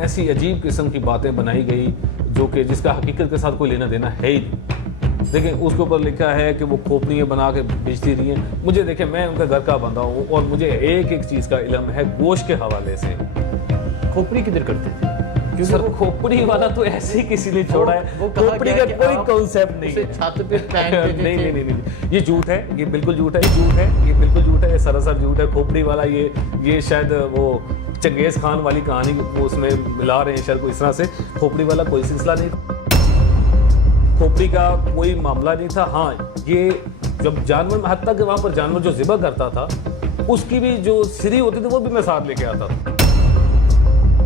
ऐसी अजीब किस्म की बातें बनाई गई जो कि जिसका हकीकत के साथ कोई लेना देना है ही नहीं। देखिए उसके ऊपर लिखा है कि वो खोपड़ियाँ बना के बेचती रही हैं। मुझे देखें, मैं उनका घर का बंदा हूँ और मुझे एक एक चीज़ का इल्म है गोश्त के हवाले से। खोपड़ी किधर करते थे? सर खोपड़ी वाला तो ऐसे ही किसी ने छोड़ा है, वो खोपड़ी का कोई कॉन्सेप्ट नहीं है। छत पे पहनते थे। नहीं, ये झूठ है, ये बिल्कुल झूठ है, ये बिल्कुल झूठ है, ये सरासर झूठ है। खोपड़ी वाला ये शायद वो चंगेज खान वाली कहानी वो उसमें मिला रहे हैं शायद कोई इस तरह से। खोपड़ी वाला कोई सिलसिला नहीं, खोपड़ी का कोई मामला नहीं था। हाँ, ये जब जानवर, हत्ता के वहाँ पर जानवर जो ज़िबा करता था उसकी भी जो सिरी होती थी वो भी मैं साथ लेके आता था।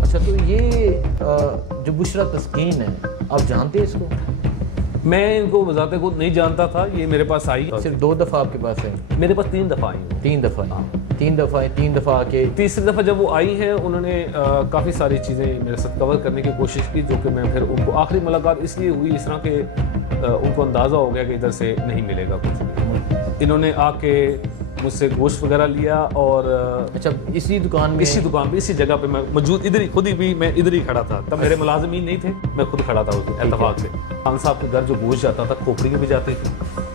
अच्छा, तो ये जो बुशरा तस्कीन है, आप जानते हैं इसको? मैं इनको बजाते को नहीं जानता था, ये मेरे पास आई सिर्फ 2 दफ़ा आपके पास है? मेरे पास 3 दफ़ा आई। 3 दफ़ा? हाँ, 3 दफ़ा आके तीसरी दफ़ा जब वो आई हैं उन्होंने काफ़ी सारी चीज़ें मेरे साथ कवर करने की कोशिश की, जो कि मैं फिर उनको आखिरी मुलाकात इसलिए हुई इस तरह के उनको अंदाज़ा हो गया कि इधर से नहीं मिलेगा कुछ। इन्होंने आके मुझसे गोश्त वगैरह लिया और अच्छा, इसी दुकान पे, इसी जगह पे मैं मौजूद, इधर ही खुद ही भी मैं इधर ही खड़ा था। तब मेरे मुलाजिमीन नहीं थे, मैं खुद खड़ा था उस इत्तेफाक से। खान साहब के घर जो गोश्त जाता था खोपड़ी में भी जाते थे।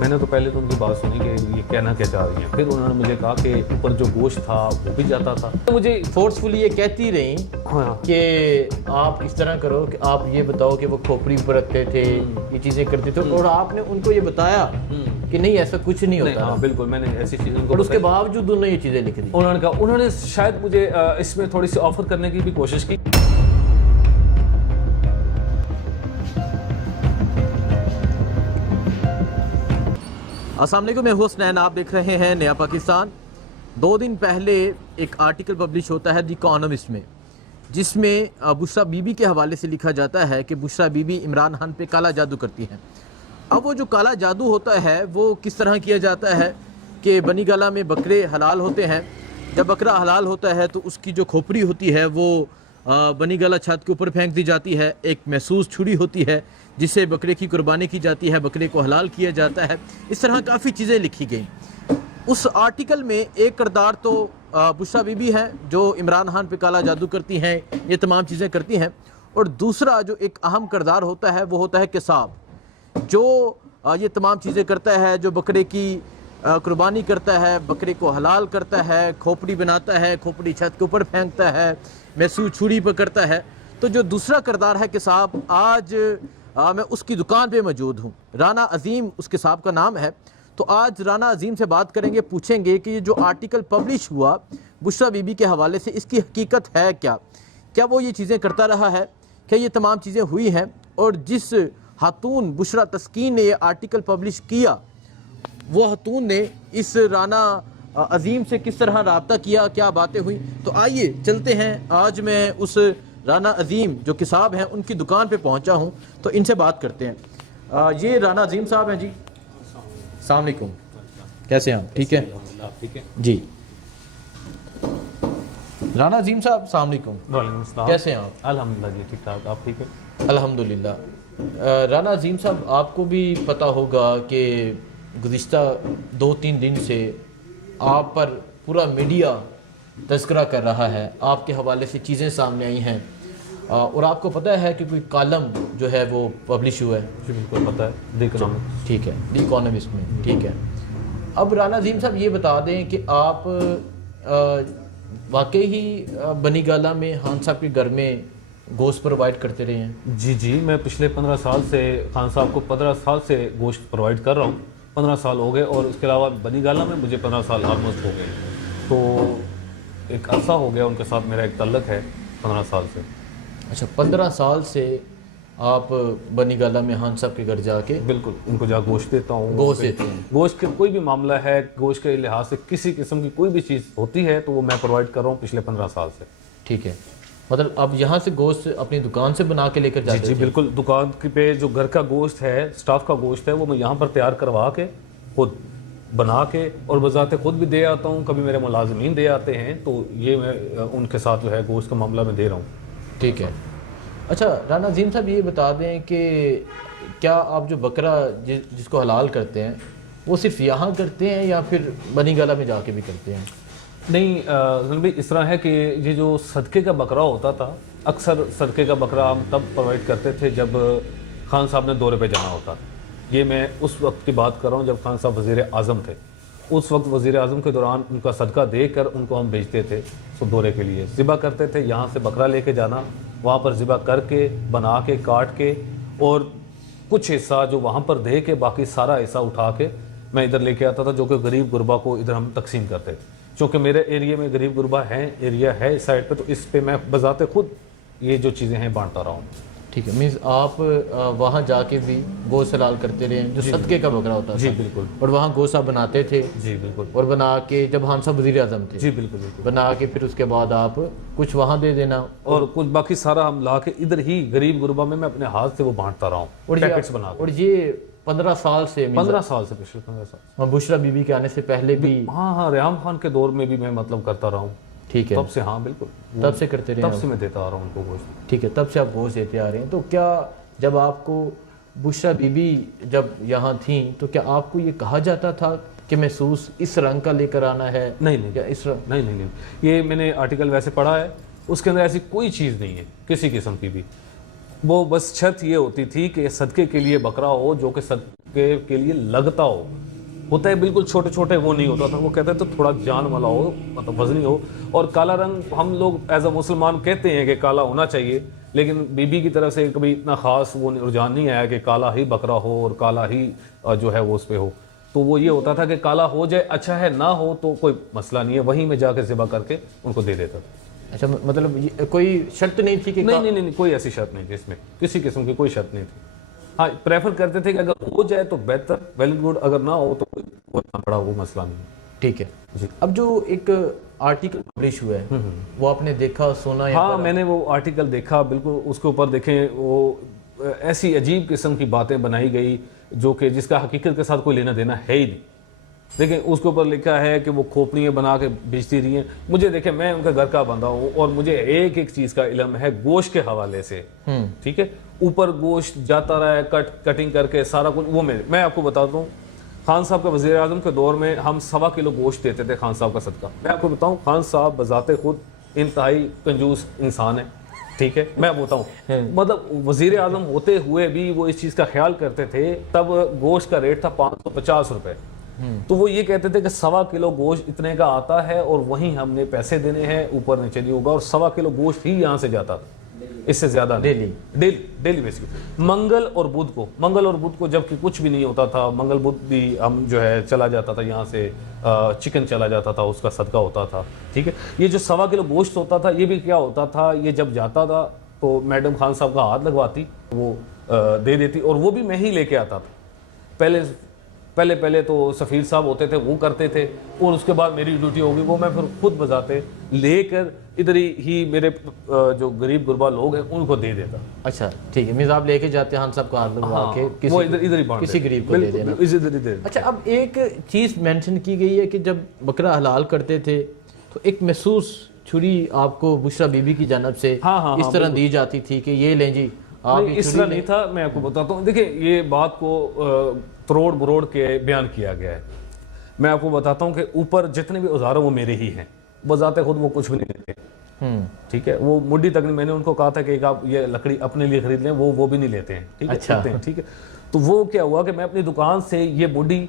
मैंने तो पहले तो उनकी बात सुनी कि ये कहना क्या चाह रही हैं, फिर उन्होंने मुझे कहा कि ऊपर जो गोश्त था वो भी जाता था। तो मुझे फोर्सफुली ये कहती रही कि आप इस तरह करो कि आप ये बताओ कि वो खोपड़ी पर रखते थे, ये चीज़ें करते थे, और आपने उनको ये बताया कि नहीं ऐसा कुछ नहीं होता। हाँ बिल्कुल, मैंने ऐसी चीज़ें उनको, और उसके बावजूद उन्होंने ये चीज़ें लिख दी। उन्होंने कहा, उन्होंने शायद मुझे इसमें थोड़ी सी ऑफर करने की भी कोशिश की। अस्सलाम वालेकुम, मैं हुसनैन, आप देख रहे हैं नया पाकिस्तान। 2 दिन पहले एक आर्टिकल पब्लिश होता है द इकोनॉमिस्ट में, जिसमें बुशरा बीबी के हवाले से लिखा जाता है कि बुशरा बीबी इमरान खान पे काला जादू करती हैं। अब वो जो काला जादू होता है वो किस तरह किया जाता है कि बनी गाला में बकरे हलाल होते हैं। जब बकरा हलाल होता है तो उसकी जो खोपड़ी होती है वो बनी गाला छत के ऊपर फेंक दी जाती है। एक महसूस छुरी होती है जिससे बकरे की कुर्बानी की जाती है, बकरे को हलाल किया जाता है। इस तरह काफ़ी चीज़ें लिखी गई। उस आर्टिकल में एक किरदार तो बुशरा बीबी है जो इमरान खान पे काला जादू करती हैं, ये तमाम चीज़ें करती हैं, और दूसरा जो एक अहम किरदार होता है वो होता है किसाब, जो ये तमाम चीज़ें करता है, जो बकरे की कुर्बानी करता है, बकरे को हलाल करता है, खोपड़ी बनाता है, खोपड़ी छत के ऊपर फेंकता है, महसूस छुरी पकड़ता है। तो जो दूसरा किरदार है किसाब, आज मैं उसकी दुकान पे मौजूद हूँ। राना अजीम उसके साहब का नाम है। तो आज राना अजीम से बात करेंगे, पूछेंगे कि ये जो आर्टिकल पब्लिश हुआ बुशरा बीबी के हवाले से, इसकी हकीकत है क्या वो ये चीज़ें करता रहा है, क्या ये तमाम चीज़ें हुई हैं, और जिस खातून बुशरा तस्कीन ने ये आर्टिकल पब्लिश किया वो खातून ने इस राना अजीम से किस तरह रब्ता किया, क्या बातें हुई। तो आइए चलते हैं। आज मैं उस राना अजीम जो किसाब हैं उनकी दुकान पे पहुंचा हूं, तो इनसे बात करते हैं। ये राना अजीम साहब हैं जी। अस्सलाम वालेकुम, कैसे हैं आप? ठीक है, ठीक है जी। राना अजीम साहब अस्सलाम वालेकुम। वालेकुम अस्सलाम, कैसे हैं आप? अल्हम्दुलिल्लाह जी, ठीक ठाक, आप ठीक है? अल्हम्दुलिल्लाह। राना अजीम साहब, आपको भी पता होगा कि गुज़िश्ता 2-3 दिन से आप पर पूरा मीडिया तज़किरा कर रहा है, आपके हवाले से चीज़ें सामने आई हैं, और आपको पता है कि कोई कॉलम जो है वो पब्लिश हुआ है। जी बिल्कुल पता है, द इकोनॉमिस्ट। ठीक है, द इकोनॉमिस्ट में, ठीक है। अब राना अजीम साहब ये बता दें कि आप वाकई ही बनी गाला में खान साहब के घर में गोश्त प्रोवाइड करते रहे हैं? जी, मैं पिछले 15 साल से खान साहब को 15 साल से गोश्त प्रोवाइड कर रहा हूँ। 15 साल हो गए, और उसके अलावा बनी गाला में मुझे 15 साल ऑलमोस्ट हो गए। तो एक अरसा हो गया उनके साथ मेरा एक ताल्लुक़ है 15 साल से। अच्छा, 15 साल से आप बनी गाला में खान साहब के घर जाके? बिल्कुल, उनको जा गोश्त देता हूँ। गोश्त देते हैं? गोश्त का कोई भी मामला है, गोश्त के लिहाज से किसी किस्म की कोई भी चीज़ होती है तो वो मैं प्रोवाइड कर रहा हूँ पिछले 15 साल से। ठीक है, मतलब अब यहाँ से गोश्त अपनी दुकान से बना के लेकर जाते हैं? जी बिल्कुल, दुकान पे जो घर का गोश्त है, स्टाफ का गोश्त है, वो मैं यहाँ पर तैयार करवा के खुद बना के और बजाते खुद भी दे आता हूँ, कभी मेरे मुलाजिमीन दे आते हैं, तो ये मैं उनके साथ जो है गोश्त का मामला मैं दे रहा हूँ। ठीक है। अच्छा राना अजीम साहब, ये बता दें कि क्या आप जो बकरा जिसको हलाल करते हैं वो सिर्फ यहाँ करते हैं या फिर बनी गाला में जाके भी करते हैं? नहीं जुल्म भाई, इस तरह है कि ये जो सदक़े का बकरा होता था, अक्सर सदक़े का बकरा हम तब प्रोवाइड करते थे जब खान साहब ने दौरे पे जाना होता। ये मैं उस वक्त की बात कर रहा हूँ जब खान साहब वज़ीर आज़म थे। उस वक्त वज़ीर आज़म के दौरान उनका सदका देकर उनको हम भेजते थे तो दौरे के लिए ज़िबा करते थे। यहाँ से बकरा लेके जाना, वहाँ पर ज़िबा करके बना के काट के और कुछ हिस्सा जो वहाँ पर दे के बाकी सारा हिस्सा उठा के मैं इधर लेके आता था, जो कि गरीब गुरबा को इधर हम तकसीम करते थे। क्योंकि मेरे एरिया में गरीब गुरबा है, एरिया है इस साइड पे, तो इस पे मैं बजाते खुद ये जो चीज़ें हैं बांटता रहा हूँ। ठीक है, मीन्स आप वहाँ जाके भी गोश्त हलाल करते रहे जो सदके का बकरा होता था। जी बिल्कुल। और वहाँ गोश्त आप बनाते थे। जी बिल्कुल। और बना के जब हम सब वज़ीर आज़म थे। जी बिल्कुल बिल्कुल। बना के फिर उसके बाद आप कुछ वहाँ दे देना और कुछ बाकी सारा हम ला के इधर ही गरीब गुरबा में मैं अपने हाथ से वो बांटता रहा हूँ, पैकेट्स बना के। और ये 15 साल से 15 साल से, पिछले 15 साल। बुशरा बीबी के आने से पहले भी? हाँ, रेहाम खान के दौर में भी मैं मतलब करता रहा हूँ। ठीक है, तब से। हाँ बिल्कुल, तब से करते रहे? तब से मैं देता आ रहा हूँ उनको गोश्त। ठीक है, तब से आप गोश्त देते आ रहे हैं। तो क्या जब आपको बुशरा बीबी जब यहाँ थी तो क्या आपको ये कहा जाता था कि महसूस इस रंग का लेकर आना है? नहीं या इस रंग? नहीं, ये मैंने आर्टिकल वैसे पढ़ा है, उसके अंदर ऐसी कोई चीज़ नहीं है किसी किस्म की भी। वो बस शर्त ये होती थी कि सदके के लिए बकरा हो जो कि सदके के लिए लगता हो। होता है बिल्कुल छोटे छोटे वो नहीं होता था, वो कहते थे थोड़ा जान वाला हो, मतलब वजनी हो। और काला रंग हम लोग एज अ मुसलमान कहते हैं कि काला होना चाहिए, लेकिन बीबी की तरफ से कभी इतना ख़ास वो रुझान नहीं आया कि काला ही बकरा हो और काला ही जो है वो उस पर हो। तो वो ये होता था कि काला हो जाए अच्छा है, ना हो तो कोई मसला नहीं है, वहीं में जाके ज़िबा करके उनको दे देता था। अच्छा, मतलब कोई शर्त नहीं थी कि नहीं, कोई ऐसी शर्त नहीं थी इसमें, किसी किस्म की कोई शर्त नहीं थी। हाँ, प्रेफर करते थे कि अगर हो जाए तो बेहतर, वेल गुड, अगर ना हो तो कोई बड़ा वो मसला नहीं। ठीक है जी। अब जो एक आर्टिकल पब्लिश हुआ है वो आपने देखा, सुना? हाँ, मैंने वो आर्टिकल देखा बिल्कुल। उसके ऊपर देखें वो ऐसी अजीब किस्म की बातें बनाई गई जो कि जिसका हकीकत के साथ कोई लेना देना है ही नहीं। देखिए उसके ऊपर लिखा है कि वो खोपड़ियाँ बना के बेचती रही हैं। मुझे देखें, मैं उनका घर का बंदा हूँ और मुझे एक एक चीज़ का इल्म है गोश्त के हवाले से। ठीक है, ऊपर गोश्त जाता रहा है कटिंग करके सारा कुछ। वो मैं आपको बता दूँ, खान साहब के वज़ीर आज़म के दौर में हम 1.25 किलो गोश्त देते थे खान साहब का सदका। मैं आपको बताऊँ, खान साहब बजाते खुद इंतहाई कंजूस इंसान है। ठीक है, मैं बताऊँ, मतलब वज़ीर आज़म होते हुए भी वो इस चीज़ का ख्याल करते थे। तब गोश्त का रेट था 550 रुपये। तो वो ये कहते थे कि 1.25 किलो गोश्त इतने का आता है और वहीं हमने पैसे देने हैं, ऊपर नीचे नहीं होगा। और 1.25 किलो गोश्त ही यहाँ से जाता था, इससे ज्यादा डेली बेसिकली। मंगल और बुध को जबकि कुछ भी नहीं होता था, मंगल बुध भी हम जो है चला जाता था यहाँ से, चिकन चला जाता था, उसका सदका होता था। ठीक है, ये जो 1.25 किलो गोश्त होता था, ये भी क्या होता था, ये जब जाता था तो मैडम खान साहब का हाथ लगवाती, वो दे देती, और वो भी मैं ही लेके आता था। पहले तो सफ़ीर साहब होते थे, वो करते थे, और उसके बाद मेरी ड्यूटी होगी, वो मैं फिर खुद बजाते लेकर इधर ही मेरे जो गरीब गुरबा लोग हैं उनको दे देता। अच्छा, ठीक है, मीन्स आप लेके जाते हैं हम सबको हाथ लगवा के वो इधर ही किसी गरीब को दे देना। इधर। अच्छा, अब एक चीज़ मेंशन की गई है कि जब बकरा हलाल करते थे तो एक महसूस छुरी आपको बुशरा बीबी की जानब से इस तरह दी जाती थी कि ये लें जी आप। इस तरह नहीं था, मैं आपको बताता हूँ। देखिए, ये बात को तरोड़ बरोड़ के बयान किया गया है। मैं आपको बताता हूँ कि ऊपर जितने भी औजार वो मेरे ही हैं, बजाते खुद वो कुछ भी नहीं लेते। ठीक है, वो मुड्डी तक नहीं। मैंने उनको कहा था कि आप ये लकड़ी अपने लिए खरीद लें, वो भी नहीं लेते हैं। ठीक है, अच्छा। ठीक है, तो वो क्या हुआ कि मैं अपनी दुकान से ये मुड्डी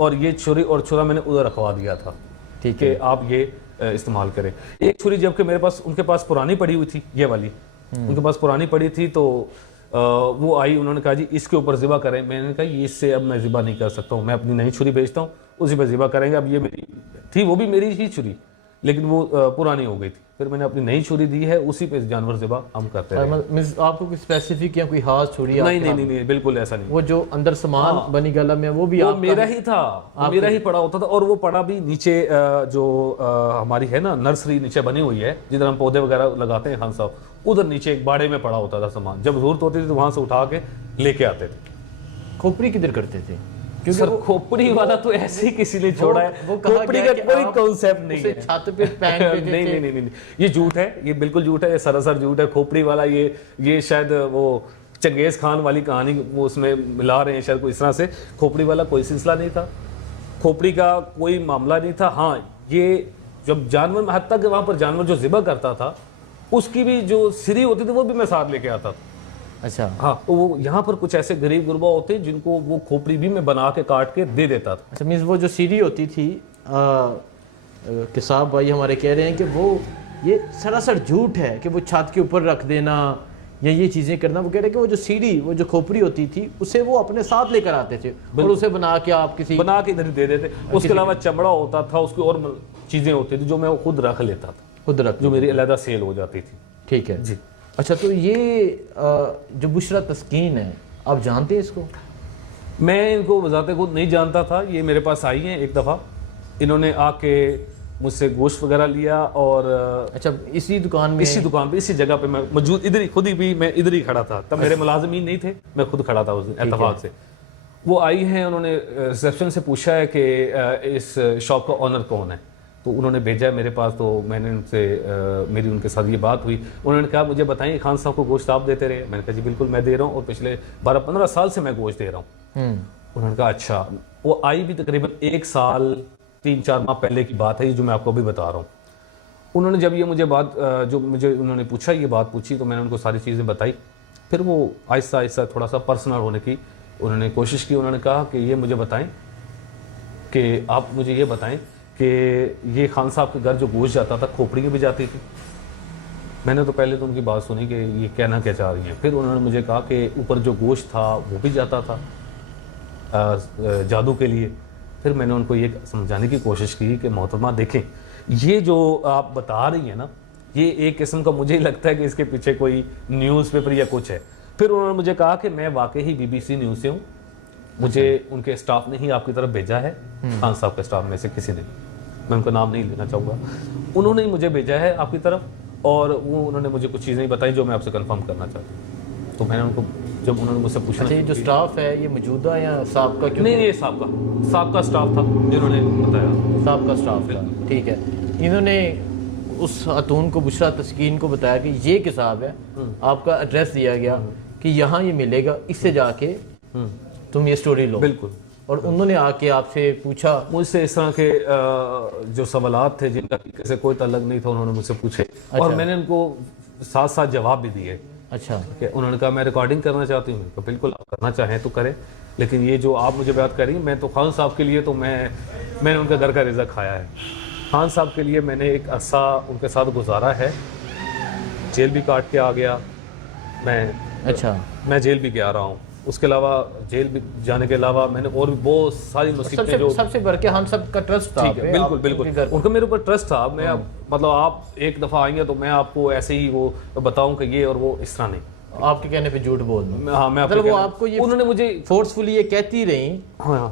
और ये छुरी और छुरा मैंने उधर रखवा दिया था। ठीक है, आप ये इस्तेमाल करें। एक छुरी जबकि मेरे पास, उनके पास पुरानी पड़ी हुई थी, ये वाली उनके पास पुरानी पड़ी थी, तो वो आई, उन्होंने कहा जी इसके ऊपर ज़िबा करें। मैंने कहा ये इससे अब मैं ज़िबा नहीं कर सकता हूँ, मैं अपनी नई छुरी बेचता हूँ, उसी पर ज़िबा करेंगे। अब ये मेरी थी, वो भी मेरी ही छुरी, लेकिन वो पुरानी हो गई थी। फिर मैंने अपनी नई छुरी दी है, उसी पे जानवर ज़िबा हम करते हैं। आपको कोई स्पेसिफिक या कोई खास छुरी? नहीं, बिल्कुल ऐसा नहीं। वो जो अंदर सामान बनी गला में वो भी वो मेरा ही था, मेरा ही पड़ा होता था। और वो पड़ा भी नीचे जो हमारी है ना नर्सरी नीचे बनी हुई है, जिधर हम पौधे वगैरह लगाते हैं खान साहब, उधर नीचे एक बाड़े में पड़ा होता था सामान। जब जरूरत होती थी तो वहां से उठा के लेके आते थे। खोपड़ी किधर करते थे? क्योंकि सर खोपड़ी वाला तो ऐसे ही किसी ने छोड़ा है, वो खोपड़ी का कोई कॉन्सेप्ट नहीं है। छत पे फेंक देते थे। नहीं, ये झूठ है, ये बिल्कुल झूठ है, ये सरासर झूठ है। खोपड़ी वाला ये शायद वो चंगेज खान वाली कहानी वो उसमें मिला रहे हैं शायद, कोई इस तरह से। खोपड़ी वाला कोई सिलसिला नहीं था, खोपड़ी का कोई मामला नहीं था। हाँ, ये जब जानवर, हत्ता कि वहाँ पर जानवर जो ज़िबा करता था उसकी भी जो सिरी होती थी वो भी मैं साथ लेके आता था। अच्छा हाँ, तो वो यहाँ पर कुछ ऐसे गरीब गुरबा होते जिनको वो खोपड़ी भी मैं बना के काट के दे देता था। अच्छा, मीन्स वो जो सीढ़ी होती थी किसाब भाई हमारे कह रहे हैं कि वो ये सरासर झूठ है कि वो छत के ऊपर रख देना या ये चीज़ें करना। वो कह रहे हैं कि वो जो सीढ़ी, वो जो खोपड़ी होती थी उसे वो अपने साथ लेकर आते थे और उसे बना के आप किसी बना के इधर ही दे देते। उसके अलावा चमड़ा होता था, उसकी और चीज़ें होती थी जो मैं खुद रख लेता था, खुद रख, जो मेरी अलहदा सेल हो जाती थी। ठीक है जी। अच्छा, तो ये जो बुशरा तस्कीन है, आप जानते हैं इसको? मैं इनको वजाते खुद नहीं जानता था। ये मेरे पास आई हैं एक दफ़ा, इन्होंने आके मुझसे गोश्त वगैरह लिया और अच्छा, इसी दुकान में, इसी दुकान पे, इसी जगह पे मैं मौजूद, इधर ही खुद ही भी मैं इधर ही खड़ा था। तब मेरे मुलाजिमीन नहीं थे, मैं खुद खड़ा था उस दिन एतफाक से। वो आई हैं, उन्होंने रिसेप्शन से पूछा है कि इस शॉप का ऑनर कौन है, तो उन्होंने भेजा है मेरे पास। तो मैंने उनसे मेरी उनके साथ ये बात हुई। उन्होंने कहा मुझे बताएं खान साहब को गोश्त आप देते रहे? मैंने कहा जी बिल्कुल मैं दे रहा हूँ और पिछले 12-15 साल से मैं गोश्त दे रहा हूँ। उन्होंने कहा अच्छा। वो आई भी तकरीबन 1 साल 3-4 माह पहले की बात है ये जो मैं आपको अभी बता रहा हूँ। उन्होंने जब ये मुझे बात जो मुझे उन्होंने पूछा, ये बात पूछी, तो मैंने उनको सारी चीज़ें बताई। फिर वो आहिस्ता आहिस्ता थोड़ा सा पर्सनल होने की उन्होंने कोशिश की। उन्होंने कहा कि ये मुझे बताएं कि आप मुझे ये बताएं कि ये खान साहब के घर जो गोश्त जाता था खोपड़ी में भी जाती थी। मैंने तो पहले तो उनकी बात सुनी कि ये कहना क्या चाह रही हैं। फिर उन्होंने मुझे कहा कि ऊपर जो गोश्त था वो भी जाता था जादू के लिए। फिर मैंने उनको ये समझाने की कोशिश की कि मोहतरमा देखें, ये जो आप बता रही हैं ना, ये एक किस्म का मुझे लगता है कि इसके पीछे कोई न्यूज़पेपर या कुछ है। फिर उन्होंने मुझे कहा कि मैं वाकई ही BBC न्यूज़ से हूँ, मुझे उनके स्टाफ ने ही आपकी तरफ भेजा है, खान साहब के स्टाफ में से किसी ने, मैं उनका नाम नहीं लेना चाहूँगा, उन्होंने ही मुझे भेजा है आपकी तरफ। और वो उन्होंने मुझे कुछ चीज़ें बताई जो मैं आपसे कंफर्म करना चाहता हूँ। तो मैंने उनको, जब उन्होंने मुझसे पूछा, अच्छा, ये जो स्टाफ है ये मौजूदा या साहब का? नहीं, ये साहब का स्टाफ था जिन्होंने बताया, साहब का स्टाफ था, ठीक है। इन्होंने उस खातून को, बुशरा तस्कीन को बताया कि ये किताब है, आपका एड्रेस दिया गया कि यहाँ ये मिलेगा, इससे जाके तुम ये स्टोरी लो। बिल्कुल। और उन्होंने आके आपसे पूछा, मुझसे इस तरह के जो सवालात थे जिनका किसी कोई तल्लक नहीं था, उन्होंने मुझसे पूछे और मैंने उनको साथ साथ जवाब भी दिए। अच्छा, कि उन्होंने कहा मैं रिकॉर्डिंग करना चाहती हूँ। तो बिल्कुल आप करना चाहें तो करें, लेकिन ये जो आप मुझे बात करी, मैं तो खान साहब के लिए तो मैंने उनके घर का रिज़्क खाया है। खान साहब के लिए मैंने एक अरसा उनके साथ गुजारा है, जेल भी काट के आ गया मैं जेल भी गया रहा हूँ। उसके अलावा जेल भी जाने के अलावा मैंने और भी बहुत सारी मुसीबतें, जो सबसे बढ़ के हम सब का ट्रस्ट था। ठीक है, बिल्कुल उनका मेरे ऊपर ट्रस्ट था। मैं मतलब आप एक दफ़ा आएंगे तो मैं आपको ऐसे ही वो बताऊं कि ये और वो इस तरह नहीं, आपके कहने पे झूठ बोल दूं। हाँ, मैं मतलब वो आपको ये उन्होंने मुझे फोर्सफुली ये कहती रही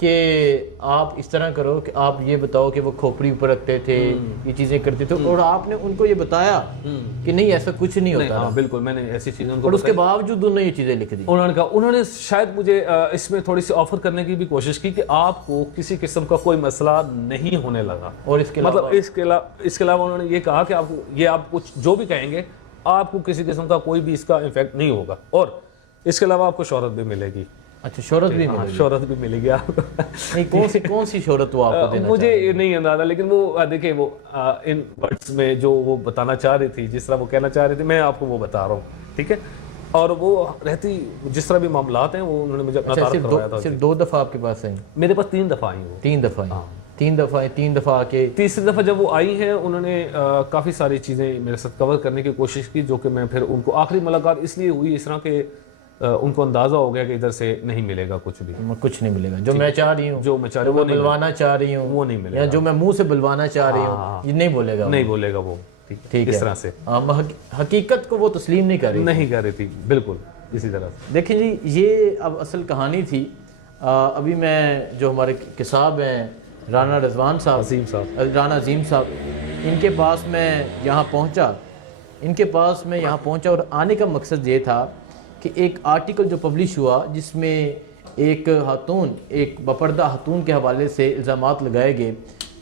कि आप इस तरह करो कि आप ये बताओ कि वो खोपड़ी ऊपर रखते थे, ये चीजें करते थे, और आपने उनको ये बताया कि नहीं ऐसा कुछ नहीं होता। हाँ, बिल्कुल मैंने ऐसी चीजें उनको, और उसके बावजूद उन्होंने ये चीजें लिख दी। उन्होंने कहा, उन्होंने शायद मुझे इसमें थोड़ी सी ऑफर करने की भी कोशिश की कि आपको किसी किस्म का कोई मसला नहीं होने लगा। और इसके मतलब इसके अलावा उन्होंने ये कहा कि आपको ये आप कुछ जो भी कहेंगे आपको किसी किस्म का कोई भी इसका इफेक्ट नहीं होगा, और इसके अलावा आपको शोहरत भी मिलेगी। अच्छा, शोहरत भी मिलेगी? शोहरत भी मिलेगी आपको। नहीं, कौन सी शोहरत वो आपको देना मुझे नहीं अंदाजा, लेकिन वो देखिए वो इन वर्ड्स में जो वो बताना चाह रही थी, जिस तरह वो कहना चाह रही थी, मैं आपको वो बता रहा हूँ, ठीक है। और वो रहती जिस तरह भी मामलात हैं वो उन्होंने मुझे अपना तारुफ करवाया था। सिर्फ 2 दफ़ा आपके पास आई? मेरे पास 3 दफ़ा आई वो। 3 दफ़ा? 3 दफ़ा आके तीसरी दफ़ा जब वो आई हैं, उन्होंने काफ़ी सारी चीज़ें मेरे साथ कवर करने की कोशिश की, जो कि मैं फिर उनको आखिरी मुलाकात इसलिए हुई इस तरह के उनको अंदाज़ा हो गया कि इधर से नहीं मिलेगा कुछ नहीं मिलेगा, जो मैं चाह रही हूँ, जो मैं चाह रही हूँ, वो बुलवाना चाह रही हूँ, वो नहीं मिलेगा, या जो मैं मुंह से बुलवाना चाह रही हूँ ये नहीं बोलेगा वो। ठीक है, इस तरह से हकीकत को वो तस्लीम नहीं कर रही थी। बिल्कुल इसी तरह से। देखिए जी, ये अब असल कहानी थी। अभी मैं जो हमारे किसाब हैं राना रज़वान साहब, राना अजीम साहब, इनके पास मैं यहाँ पहुँचा और आने का मकसद ये था कि एक आर्टिकल जो पब्लिश हुआ जिसमें एक बपर्दा खातून के हवाले से इल्ज़ामात लगाए गए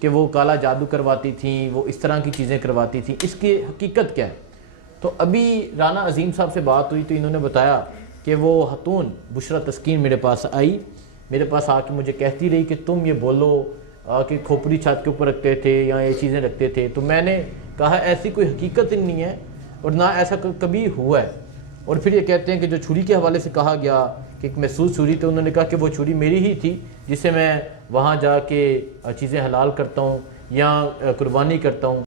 कि वो काला जादू करवाती थी, वो इस तरह की चीज़ें करवाती थी, इसकी हकीकत क्या है। तो अभी राना अजीम साहब से बात हुई तो इन्होंने बताया कि वो खातून बुशरा तस्कीन मेरे पास आई, मेरे पास आके मुझे कहती रही कि तुम ये बोलो कि खोपड़ी छत के ऊपर रखते थे या ये चीज़ें रखते थे, तो मैंने कहा ऐसी कोई हकीकत ही नहीं है और ना ऐसा कभी हुआ है। और फिर ये कहते हैं कि जो छुरी के हवाले से कहा गया कि एक महसूस छुरी, तो उन्होंने कहा कि वो छुरी मेरी ही थी जिससे मैं वहाँ जाके चीज़ें हलाल करता हूँ या कुर्बानी करता हूँ।